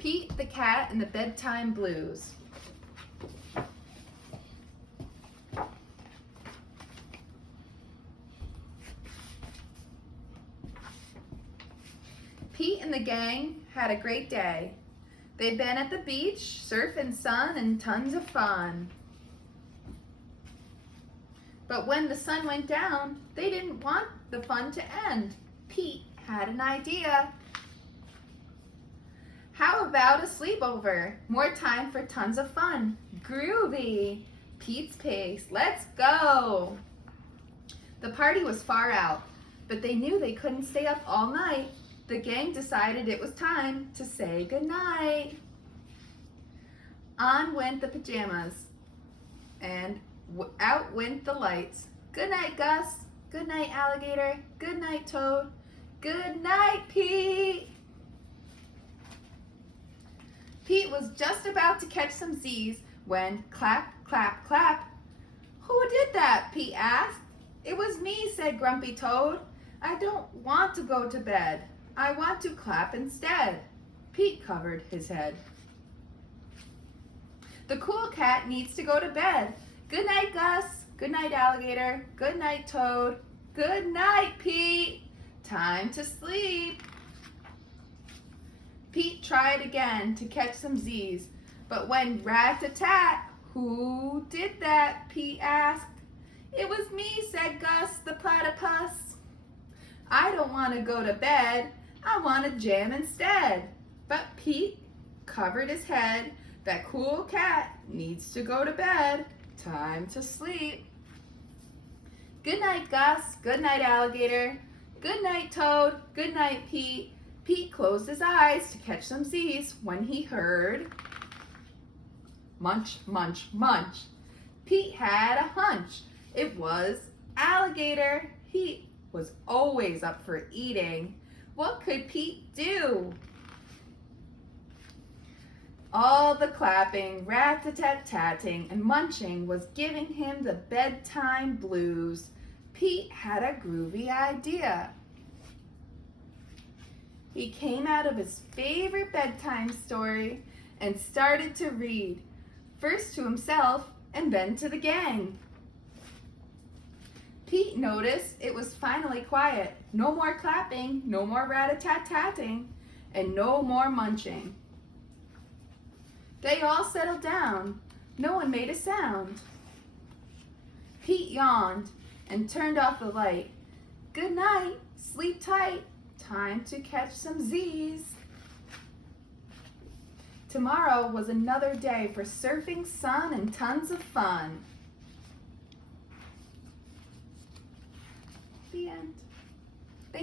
Pete the Cat and the Bedtime Blues. Pete and the gang had a great day. They'd been at the beach, surf and sun, and tons of fun. But when the sun went down, they didn't want the fun to end. Pete had an idea. How about a sleepover? More time for tons of fun. Groovy. Pete's pace. Let's go. The party was far out, but they knew they couldn't stay up all night. The gang decided it was time to say goodnight. On went the pajamas, and out went the lights. Good night, Gus. Good night, Alligator. Good night, Toad. Good night, Pete. Pete was just about to catch some Z's when clap, clap, clap. Who did that? Pete asked. It was me, said Grumpy Toad. I don't want to go to bed. I want to clap instead. Pete covered his head. The cool cat needs to go to bed. Good night, Gus. Good night, Alligator. Good night, Toad. Good night, Pete. Time to sleep. Pete tried again to catch some Z's, but when rat-a-tat, who did that? Pete asked. It was me, said Gus the platypus. I don't want to go to bed. I want to jam instead. But Pete covered his head. That cool cat needs to go to bed. Time to sleep. Good night, Gus. Good night, Alligator. Good night, Toad. Good night, Pete. Pete closed his eyes to catch some Z's when he heard munch, munch, munch. Pete had a hunch. It was Alligator. He was always up for eating. What could Pete do? All the clapping, rat-a-tat-tatting, and munching was giving him the bedtime blues. Pete had a groovy idea. He came out of his favorite bedtime story and started to read, first to himself and then to the gang. Pete noticed it was finally quiet. No more clapping, no more rat-a-tat-tatting, and no more munching. They all settled down. No one made a sound. Pete yawned and turned off the light. Good night, sleep tight. Time to catch some Z's. Tomorrow was another day for surfing, sun, and tons of fun. The end.